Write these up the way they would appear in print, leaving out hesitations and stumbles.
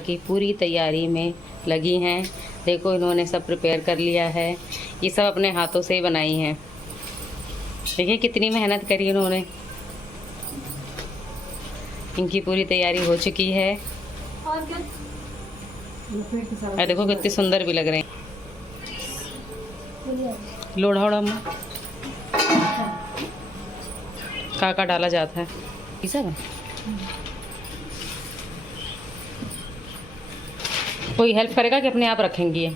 की पूरी तैयारी में लगी हैं। देखो इन्होंने सब प्रिपेयर कर लिया है। ये सब अपने हाथों से ही बनाई हैं। देखिए कितनी मेहनत करी इन्होंने। इनकी पूरी तैयारी हो चुकी है और देखो कितनी सुंदर भी लग रहे हैं। लोढ़ा उड़ा में का डाला जाता है ये सब। कोई हेल्प करेगा कि अपने आप रखेंगी ये?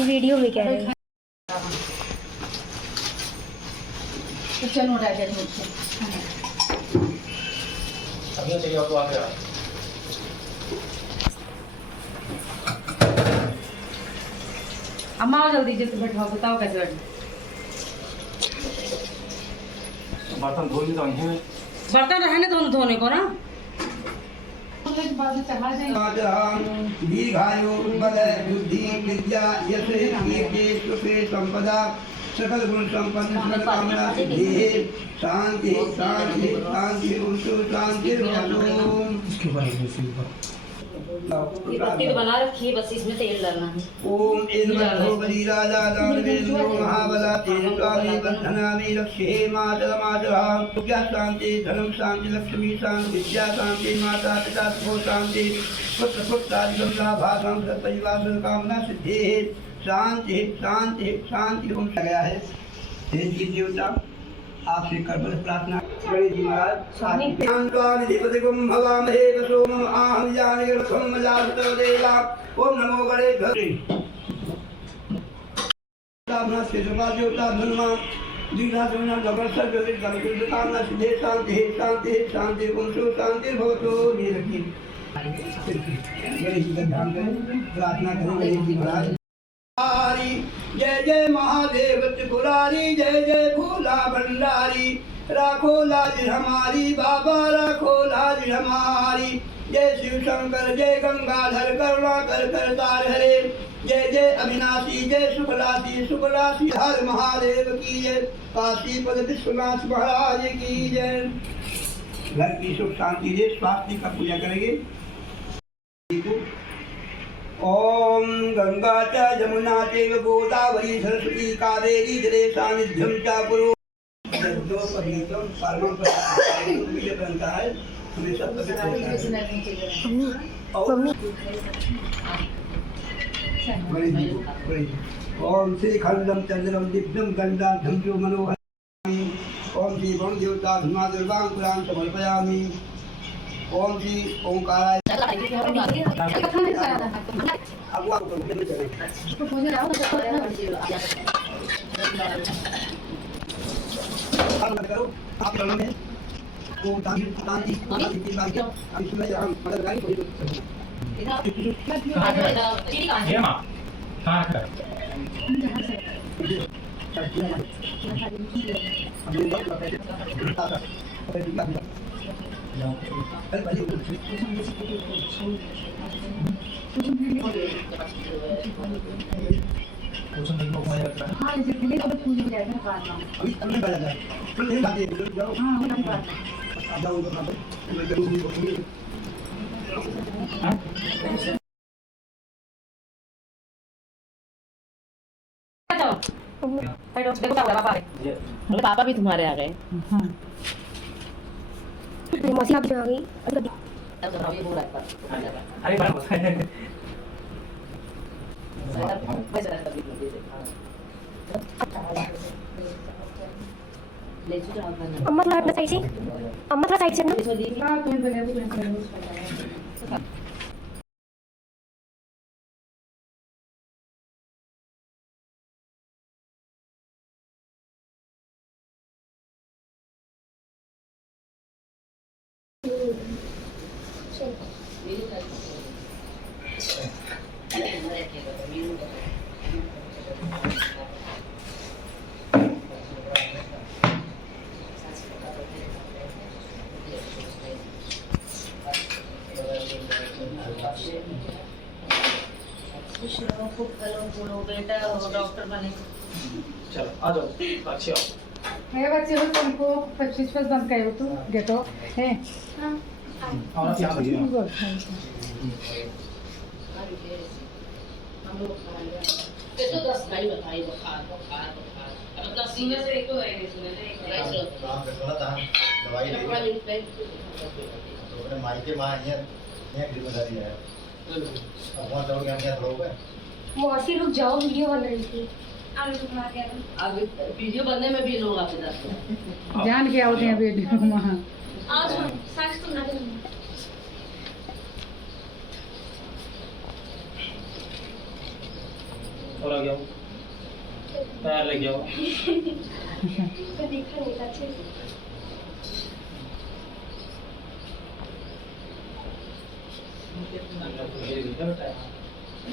वीडियो में क्या है? चलो अम्मा आओ जल्दी जल्दी बैठाओ, बताओ कैसे बैठो। बर्तन धो ली तो हैं। बर्तन रहने दो धोने को ना। दीर्घायु बल बुद्धि विद्या यश कीर्ति सुख संपदा सकल गुण संपन्न सकल कामना सिद्धि शांति शांति शांति शांति। ये पत्ती तो बना रखी है, बस इसमें तेल डालना है। ओम इंद्रो बली राजा दानवेंद्रो महाबला तेजस्वी बंधनामी रक्षे मातरम मातरा विद्या शांति धर्म शांति लक्ष्मी शांति विद्या शांति माता पिता सुख शांति पुत्र पुत्रादि भाषण सत्परिवार कामना सिद्धि शांति शांति शांति ओम गया है। देवी देवता आपसे करबल प्रार्थना गणेश जी महाराज भवामहे सोम आहम जानेम देवा। ओम नमो गणेश देवता धनुमान दीर्घा कामना सिद्धे शांति शांति शांति ओम शांति भवतु। गणेश जी का ध्यान करें, प्रार्थना करें गणेश जी महाराज। जय जय महादेव त्रिपुरारी जय जय भोला भंडारी राखो लाज हमारी बाबा राखो लाज हमारी। जय शिव शंकर जय गंगाधर करुणा कर कर तार हरे। जय जय अविनाशी जय सुखलासी सुखलासी हर महादेव की जय। काशी पद विश्वनाथ महाराज की जय। घर की सुख शांति जय स्वास्थ्य का पूजा करेंगे। ओम गंगा च यमुना चैव गोदावरी सरस्वती कावेरी जले सानिध्यम च कुरु। जो पवित्रम परमं पवित्र बनता है हमेशा पवित्र ओम श्री खंडम चंद्रम दिव्यम गंडाधम जो मनोहर। ओम श्री वरुण देवता धुमा दुर्गां पुराण समर्पयामि। ओम श्री ओंकाराय पापा भी तुम्हारे आ गए। मौसी आप आ गई। अम्मा थोड़ा साइड से, अम्मा थोड़ा साइड से ना। खुश रहो, खूब करो, बोलो बेटा हो डॉक्टर बने। चलो आ जाओ, अच्छे आओ। हे बच्चे हो तुमको 25 बंद करो तो घेतो हे और आप यहाँ बैठिए मौसी रुक जाओ, वीडियो बन रही थी। वीडियो बनने में भी लोग आते जाते हैं। जान के आते हैं वीडियो में वहाँ। और आ गया हूँ तैयार लग गया हूँ तो देखा नहीं था अच्छे से।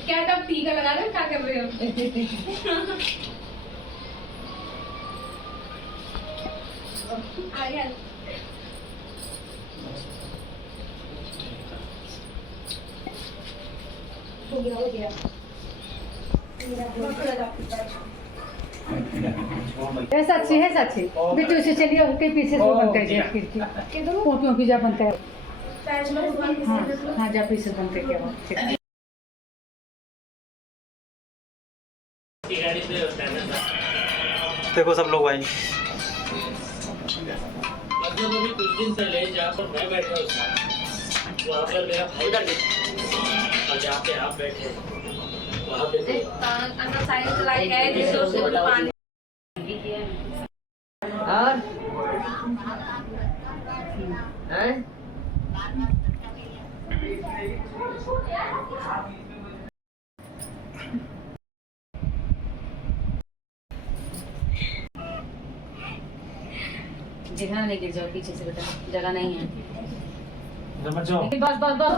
क्या तब टीका लगा रहे हो, क्या कर रहे हो? आ गया। हो गया। है सच्ची है सच्ची। बिट्टू से चलिए उसके पीछे से बंद कर दिया खिड़की। पोतियों की जा बंद कर। हाँ हाँ जा पीछे बंद करके आओ। देखो सब लोग भाई मतलब अभी कुछ दिन पहले जहाँ पर मैं बैठा था वहाँ पर मेरा भाई था और जहाँ पे आप बैठे वहाँ पे अंदर साइकिल चलाई गए जिससे उसको पानी और हैं? जगह नहीं गिर जाओ पीछे से बेटा, जगह नहीं है। जब जाओ बस बस बस।